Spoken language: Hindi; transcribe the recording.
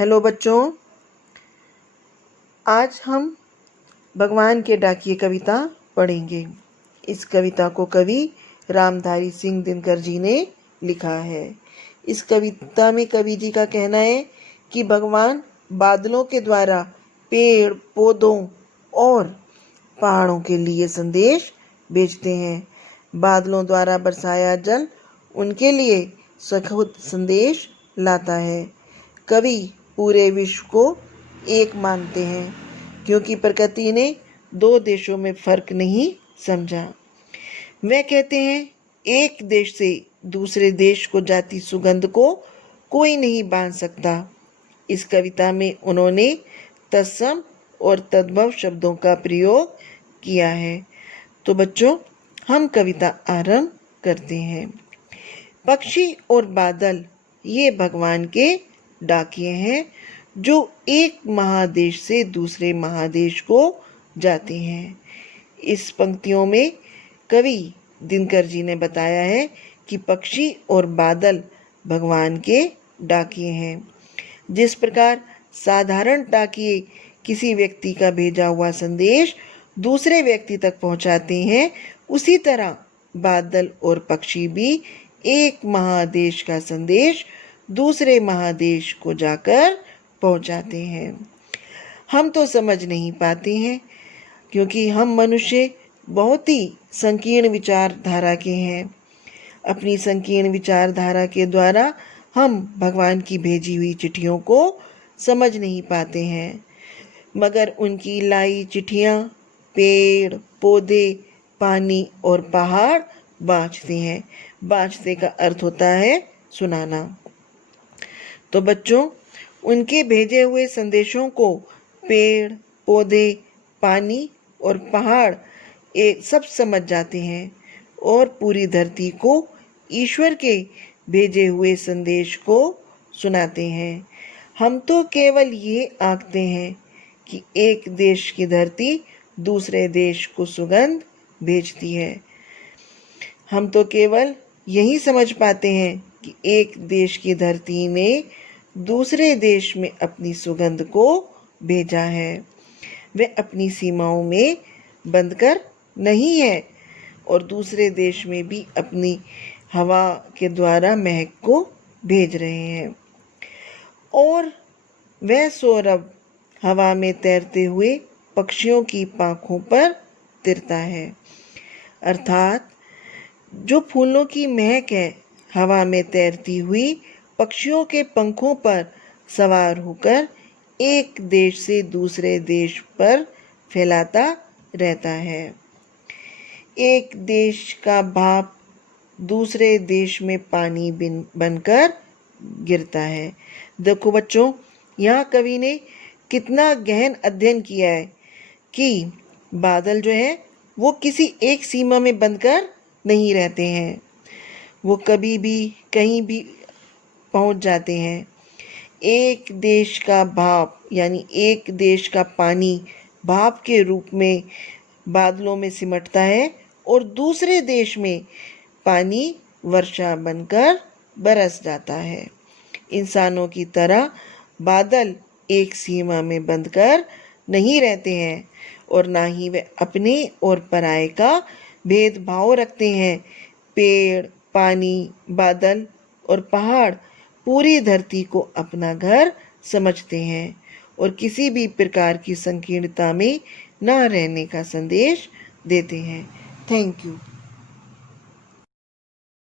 हेलो बच्चों, आज हम भगवान के डाकिए कविता पढ़ेंगे। इस कविता को कवि रामधारी सिंह दिनकर जी ने लिखा है। इस कविता में कवि जी का कहना है कि भगवान बादलों के द्वारा पेड़ पौधों और पहाड़ों के लिए संदेश भेजते हैं। बादलों द्वारा बरसाया जल उनके लिए सखुद संदेश लाता है। कवि पूरे विश्व को एक मानते हैं क्योंकि प्रकृति ने दो देशों में फर्क नहीं समझा। वे कहते हैं एक देश से दूसरे देश को जाती सुगंध को कोई नहीं बांध सकता। इस कविता में उन्होंने तत्सम और तद्भव शब्दों का प्रयोग किया है। तो बच्चों, हम कविता आरंभ करते हैं। पक्षी और बादल ये भगवान के डाकिए हैं जो एक महादेश से दूसरे महादेश को जाते हैं। इस पंक्तियों में कवि दिनकर जी ने बताया है कि पक्षी और बादल भगवान के डाकिए हैं। जिस प्रकार साधारण डाकिए किसी व्यक्ति का भेजा हुआ संदेश दूसरे व्यक्ति तक पहुंचाते हैं, उसी तरह बादल और पक्षी भी एक महादेश का संदेश दूसरे महादेश को जाकर पहुंचाते हैं। हम तो समझ नहीं पाते हैं क्योंकि हम मनुष्य बहुत ही संकीर्ण विचारधारा के हैं। अपनी संकीर्ण विचारधारा के द्वारा हम भगवान की भेजी हुई चिट्ठियों को समझ नहीं पाते हैं, मगर उनकी लाई चिट्ठियाँ पेड़ पौधे पानी और पहाड़ बाँचते हैं। बाँचते का अर्थ होता है सुनाना। तो बच्चों, उनके भेजे हुए संदेशों को पेड़ पौधे पानी और पहाड़ एक सब समझ जाते हैं और पूरी धरती को ईश्वर के भेजे हुए संदेश को सुनाते हैं। हम तो केवल ये आंकते हैं कि एक देश की धरती दूसरे देश को सुगंध भेजती है। हम तो केवल यही समझ पाते हैं कि एक देश की धरती ने दूसरे देश में अपनी सुगंध को भेजा है। वे अपनी सीमाओं में बंधकर नहीं है और दूसरे देश में भी अपनी हवा के द्वारा महक को भेज रहे हैं। और वह सौरभ हवा में तैरते हुए पक्षियों की पांखों पर तिरता है। अर्थात जो फूलों की महक है हवा में तैरती हुई पक्षियों के पंखों पर सवार होकर एक देश से दूसरे देश पर फैलाता रहता है। एक देश का भाप दूसरे देश में पानी बनकर गिरता है। देखो बच्चों, यहाँ कवि ने कितना गहन अध्ययन किया है कि बादल जो है वो किसी एक सीमा में बंधकर नहीं रहते हैं, वो कभी भी कहीं भी पहुंच जाते हैं। एक देश का भाप यानी एक देश का पानी भाप के रूप में बादलों में सिमटता है और दूसरे देश में पानी वर्षा बनकर बरस जाता है। इंसानों की तरह बादल एक सीमा में बंधकर नहीं रहते हैं और ना ही वे अपने और पराये का भेदभाव रखते हैं। पेड़ पानी बादल और पहाड़ पूरी धरती को अपना घर समझते हैं और किसी भी प्रकार की संकीर्णता में न रहने का संदेश देते हैं। Thank you.